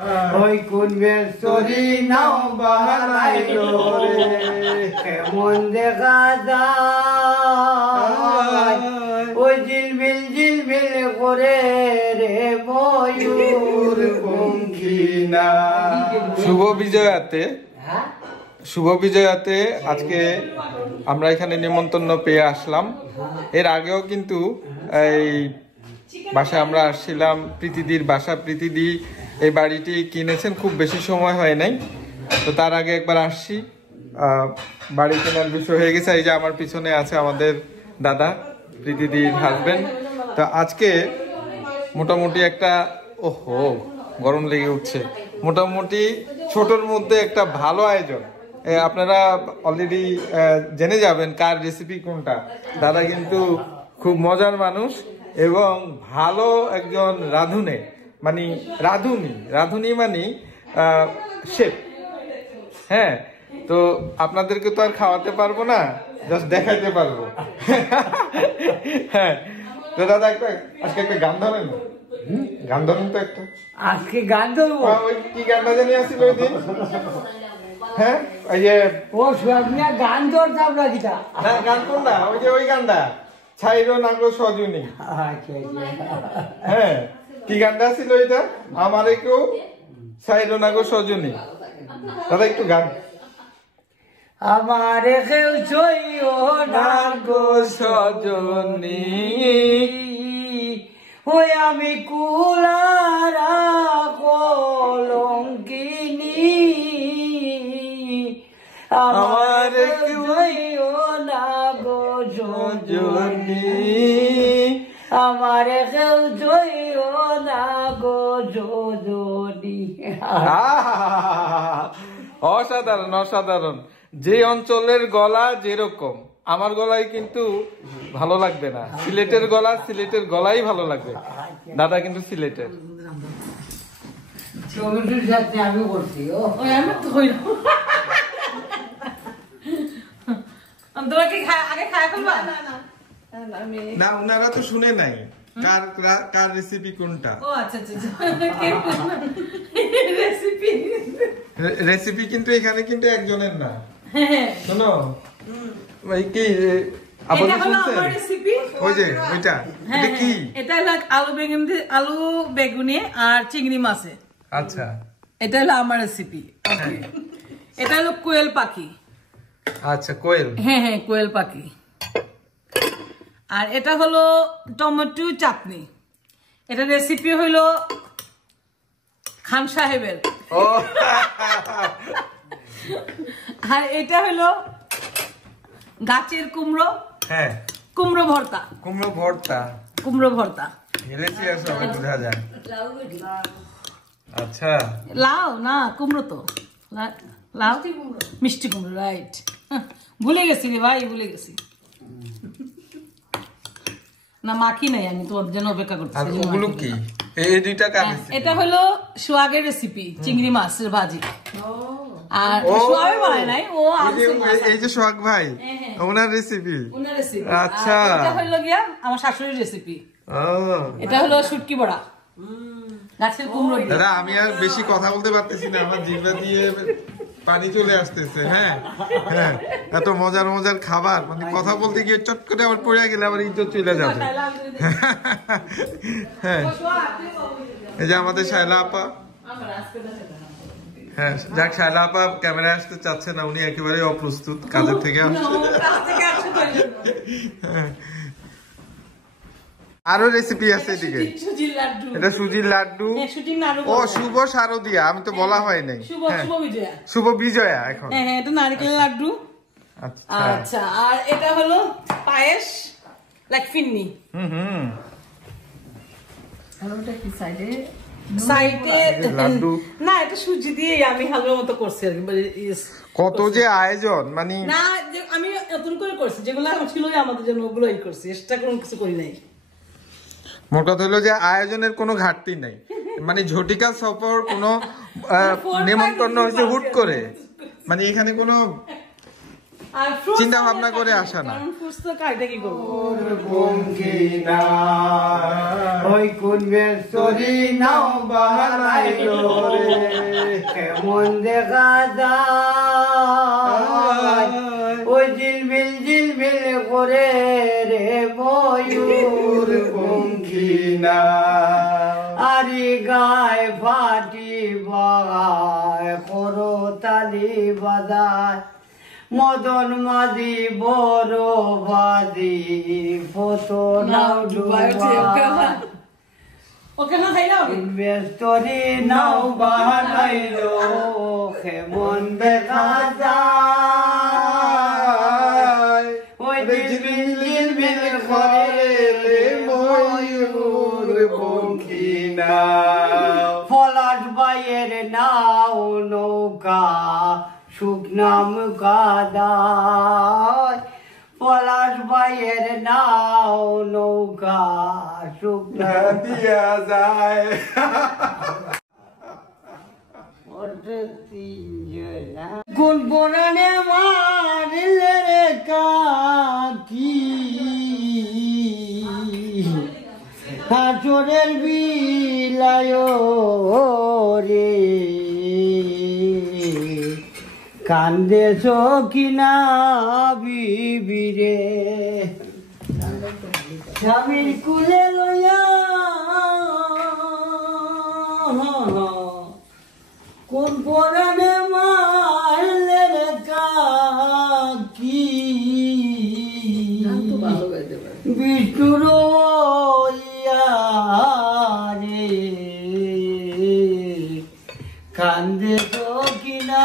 ওই কোন বেসরি নাও বাহানাইলো রে কেমন দেখা যায় ওই জিলবিল করে রে ময়ূর পঙ্খিনা। শুভ বিজয়াতে আজকে আমরা এখানে নিমন্ত্রণ পেয়ে আসলাম। এর আগেও কিন্তু এই বাসায় আমরা আসছিলাম, প্রীতিদির বাসা। প্রীতিদি এই বাড়িটি কিনেছেন, খুব বেশি সময় হয় নাই, তো তার আগে একবার আসছি। বাড়ি কেনার বিষয় হয়ে গেছে। এই যে আমার পিছনে আছে আমাদের দাদা, প্রীতিদির হাজবেন্ড। তো আজকে মোটামুটি একটা গরম লেগে উঠছে, মোটামুটি ছোটর মধ্যে একটা ভালো আয়োজন। আপনারা অলরেডি জেনে যাবেন কার রেসিপি কোনটা। দাদা কিন্তু খুব মজার মানুষ এবং ভালো একজন রাঁধুনি মানে শেফ। হ্যাঁ, তো আপনাদেরকে তো আর খাওয়াতে পারবো না, জাস্ট দেখাইতে পারবো। হ্যাঁ, তো দাদা আজকে একটা গান ধরেন, গান ধরেন তো একটা। আজকে গান ধরবো? ওই কি গানটা জানি আসছিল ওই দিন? হ্যাঁ, ওই যে গান ধরতাম না কিটা। হ্যাঁ, গান কোনটা? ওই যে ওই গানটা, ছাইরো নাগো সজনী। হ্যাঁ, কি গানটা ছিল এটা? আমারে কেউ ছাইরো নাগো সজনী। দাদা একটু গান। আমারে কেউ ছইও নাগো সজনী ওই আমি কুলারা কলঙ্কিনী আমারে ছইও নাগো সজনী আমারে কেউ ছইও নাগো সজনী। অসাধারণ অসাধারণ। যে অঞ্চলের গলা যেরকম, আমার গলায় কিন্তু ভালো লাগবে না। সিলেটের গলাই ভালো লাগবে। দাদা কিন্তু সিলেটের। ছবিটির সাথে আমি করছি। না, উনারা তো শুনে নাই কার রেসিপি কোনটা। রেসিপি কিন্তু এখানে কিন্তু একজনের না। শোনো ভাই, কি আলু বেগুনি আর চিংড়ি মাছে। আচ্ছা, এটা হলো আমার রেসিপি। এটা হলো কোয়েল পাখি। আচ্ছা, কোয়েল। হ্যাঁ, কোয়েল পাখি। আর এটা হলো টমেটো চাটনি। এটা রেসিপি হইলো খান সাহেবের। আর এটা হলো গাছের কুমড়ো। হ্যাঁ, কুমড়ো ভর্তা। বোঝা যায়। আচ্ছা, লাউ না কুমড়ো তো, লাউ মিষ্টি কুমড়ো, রাইট। ভুলে গেছি রে ভাই, ভুলে গেছি। না মাখি নাই, আমি তোর জন্য অপেক্ষা করতেছি। এটা হলো সোহাগের রেসিপি, চিংড়ি মাছের ভাজি। আর সোহাগ বানায় নাই, ও এই যে সোহাগ ভাই ওনার রেসিপি। আচ্ছা, এটা হলো গিয়া আমার শাশুড়ির রেসিপি। এটা হলো শুটকি বড়া গাছের কুমড়ো। দাদা আমি আর বেশি কথা বলতে পারতেছি না, আমার জিহ্বা দিয়ে পানি চলে আসতেছে। হ্যাঁ, এত মজার মজার খাবার, মানে কথা বলতে গিয়ে চট করে আবার পড়ে গেলে আবার ইজ্জত চলে যাবে। হ্যাঁ, এই যে আমাদের শায়লা আপা। হ্যাঁ, যাক, শায়লা আপা ক্যামেরায় আসতে চাচ্ছে না, উনি একেবারে অপ্রস্তুত, কাজের থেকে আসছে। আরো রেসিপি আছে এদিকে। এটা সুজির লাড্ডু। ও, শুভ শারদিয়া, আমি তো বলা হয় নাই। শুভ বিজয়া এখন। হ্যাঁ, এটা নারকেলের লাড্ডু। আচ্ছা, আর এটা হলো পায়েস, লাইক ফিন্নি। না, এটা সুজি দিয়ে আমি হালুয়ার মতো করছি আর কি। কত যে আয়োজন, মানে না, আমি নতুন করে করছি, যেগুলো ছিল আমাদের জন্য ওগুলোই করছি, এক্সট্রা কোনো কিছু করি নাই। মোট কথা হলো যে আয়োজনের কোনো ঘাটতি নাই, মানে ঝটিকা সফর, কোনো নিমন্ত্রণ হয়েছে হুট করে, মানে এখানে কোনো আর fruits চিন্তা আমাদের ভাবনা করে কাটে, আসা না। কারণ fruits তো কাটে কি করবো? পঙ্কিনা ওই কোন বেসরি নাও বাহানাইলো রে কেমন দেখা যায় ওই ঝিলমিল করে রে ময়ূর পঙ্কিনা আরি গায় ফাটি বাগায় করতালি বাজায় মদন মাঝি বড় বাজি ফটো নাও ডুবায় ওকে না খাইলাম ইনভেস্টরি নাও বানাইলো কেমন দেখা যায় ওই ঝিলমিল করে রে ময়ূর পঙ্কিনা পলাশ বাইয়ের নাও নৌকা শুকনাম কাদায় পলাশ বাইয়ের নাও নৌকা শুকনা দিয়া যায় কোন বনানে মারিলে রে কাকি হাঁচরের বিলায় রে কান্দে কিনা বিবিরে স্বামীর কুলে লইয়া কোন পরাণে মারলে রে কাকি বিষ্ণুর রে কান্দে কিনা